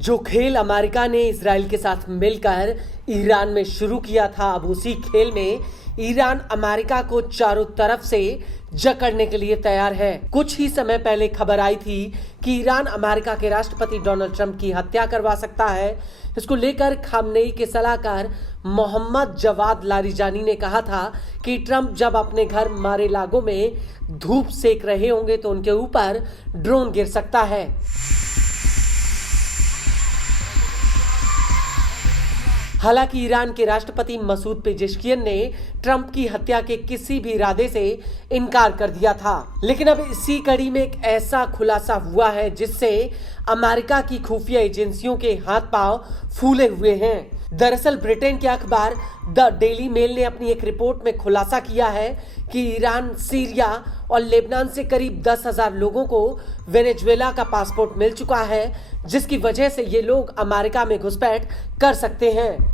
जो खेल अमेरिका ने इजराइल के साथ मिलकर ईरान में शुरू किया था, अब उसी खेल में ईरान अमेरिका को चारों तरफ से जकड़ने के लिए तैयार है। कुछ ही समय पहले खबर आई थी कि ईरान अमेरिका के राष्ट्रपति डोनाल्ड ट्रंप की हत्या करवा सकता है। इसको लेकर खामनेई के सलाहकार मोहम्मद जवाद लारिजानी ने कहा था कि ट्रंप जब अपने घर मारे-लागो में धूप सेक रहे होंगे तो उनके ऊपर ड्रोन गिर सकता है। हालांकि ईरान के राष्ट्रपति मसूद पेजेश्कियन ने ट्रंप की हत्या के किसी भी इरादे से इनकार कर दिया था, लेकिन अब इसी कड़ी में एक ऐसा खुलासा हुआ है जिससे अमेरिका की खुफिया एजेंसियों के हाथ पांव फूले हुए हैं। दरअसल ब्रिटेन के अखबार द डेली मेल ने अपनी एक रिपोर्ट में खुलासा किया है कि ईरान, सीरिया और लेबनान से करीब 10,000 लोगों को वेनेजुएला का पासपोर्ट मिल चुका है, जिसकी वजह से ये लोग अमेरिका में घुसपैठ कर सकते हैं।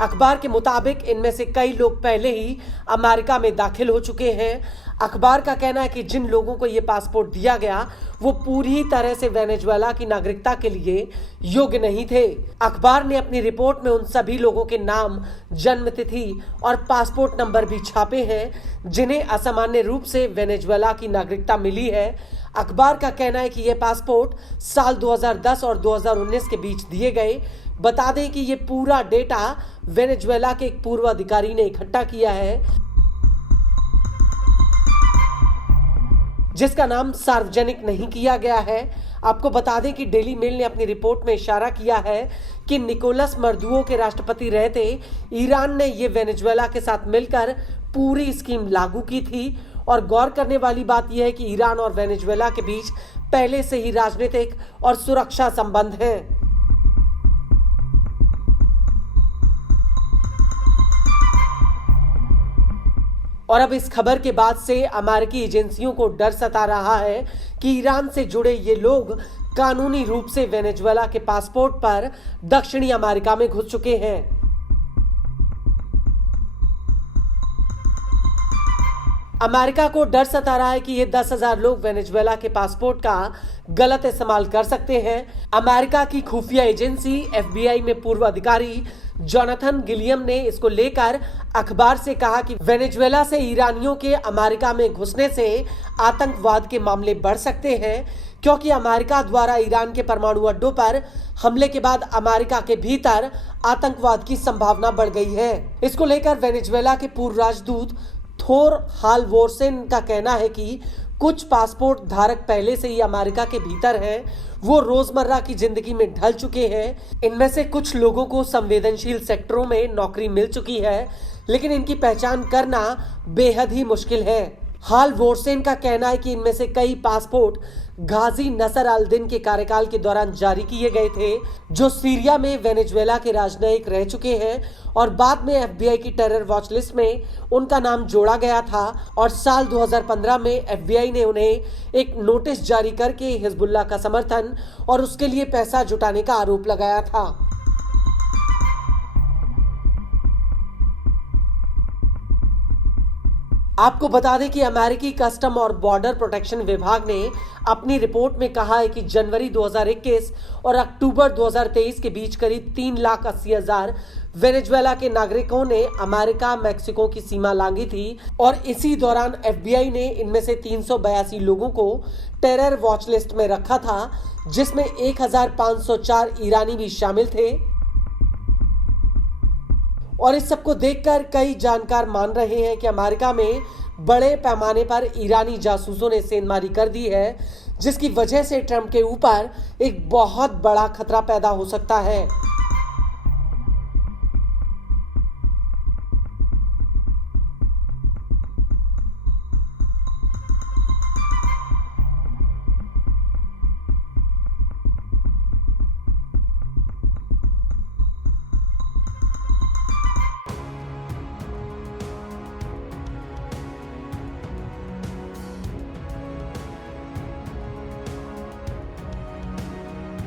अखबार के मुताबिक इनमें से कई लोग पहले ही अमेरिका में दाखिल हो चुके हैं। अखबार का कहना है कि जिन लोगों को ये पासपोर्ट दिया गया वो पूरी तरह से वेनेजुएला की नागरिकता के लिए योग्य नहीं थे। अखबार ने अपनी रिपोर्ट में उन सभी लोगों के नाम, जन्म तिथि और पासपोर्ट नंबर भी छापे हैं जिन्हें असामान्य रूप से वेनेजुएला की नागरिकता मिली है। अखबार का कहना है कि ये पासपोर्ट साल 2010 और 2019 के बीच दिए गए। बता दें कि ये पूरा डेटा वेनेजुएला के एक पूर्व अधिकारी ने इकट्ठा किया है, जिसका नाम सार्वजनिक नहीं किया गया है। आपको बता दें कि डेली मेल ने अपनी रिपोर्ट में इशारा किया है कि निकोलस मर्दुओ के राष्ट्रपति रहते ईरान ने ये वेनेजुएला के साथ मिलकर पूरी स्कीम लागू की थी। और गौर करने वाली बात यह है कि ईरान और वेनेजुएला के बीच पहले से ही राजनीतिक और सुरक्षा संबंध हैं। और अब इस खबर के बाद से अमेरिकी एजेंसियों को डर सता रहा है कि ईरान से जुड़े ये लोग कानूनी रूप से वेनेजुएला के पासपोर्ट पर दक्षिणी अमेरिका में घुस चुके हैं। अमेरिका को डर सता रहा है कि ये 10,000 लोग वेनेजुएला के पासपोर्ट का गलत इस्तेमाल कर सकते हैं। अमेरिका की खुफिया एजेंसी FBI में पूर्व अधिकारी जोनाथन गिलियम ने इसको लेकर अखबार से कहा कि वेनेजुएला से ईरानियों के अमेरिका में घुसने से आतंकवाद के मामले बढ़ सकते हैं, क्योंकि अमेरिका द्वारा ईरान के परमाणु अड्डों पर हमले के बाद अमेरिका के भीतर आतंकवाद की संभावना बढ़ गई है। इसको लेकर वेनेजुएला के पूर्व राजदूत थोर हालवोर्सेन का कहना है कि कुछ पासपोर्ट धारक पहले से ही अमेरिका के भीतर हैं, वो रोजमर्रा की जिंदगी में ढल चुके हैं। इनमें से कुछ लोगों को संवेदनशील सेक्टरों में नौकरी मिल चुकी है, लेकिन इनकी पहचान करना बेहद ही मुश्किल है। हालवोर्सेन का कहना है कि इनमें से कई पासपोर्ट गाजी नसर अल दिन के कार्यकाल के दौरान जारी किए गए थे, जो सीरिया में वेनेजुएला के राजनयिक रह चुके हैं, और बाद में FBI की टेरर वॉच लिस्ट में उनका नाम जोड़ा गया था। और साल 2015 में FBI ने उन्हें एक नोटिस जारी करके हिजबुल्लाह का समर्थन और उसके लिए पैसा जुटाने का आरोप लगाया था। आपको बता दें कि अमेरिकी कस्टम और बॉर्डर प्रोटेक्शन विभाग ने अपनी रिपोर्ट में कहा है कि जनवरी 2021 और अक्टूबर 2023 के बीच करीब 3,80,000 वेनेजुएला के नागरिकों ने अमेरिका मैक्सिको की सीमा लांघी थी। और इसी दौरान FBI ने इनमें से 382 लोगों को टेरर वॉच लिस्ट में रखा था, जिसमें 1,504 ईरानी भी शामिल थे। और इस सबको देखकर कई जानकार मान रहे हैं कि अमेरिका में बड़े पैमाने पर ईरानी जासूसों ने सेंधमारी कर दी है, जिसकी वजह से ट्रंप के ऊपर एक बहुत बड़ा खतरा पैदा हो सकता है।